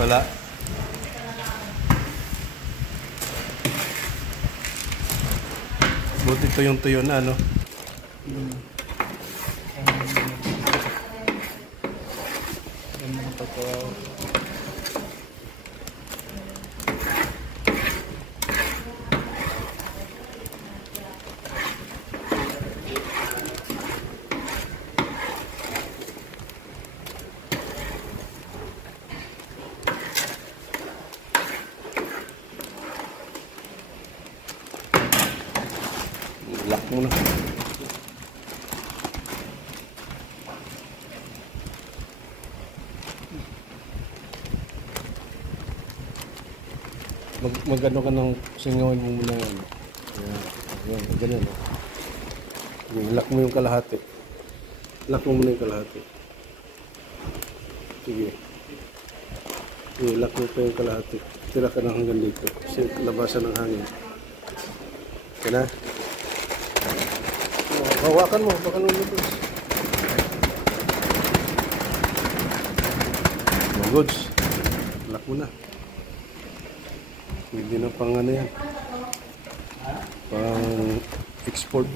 Wala. Buti ito yung tuyo na, ano? Lock mo na. Mag-ano ka ng singawin mo muna yan. Ayan, ganyan. Lock mo yung kalahati. Lock mo muna yung kalahati. Sige. Sige, lock mo pa yung kalahati. Tira ka na hanggang dito. Kasi labasan ng hangin. Okay na? Hawakan mo, baka lumabas. Goods. Lock mo na. Hindi na pang ano yan. Pang export.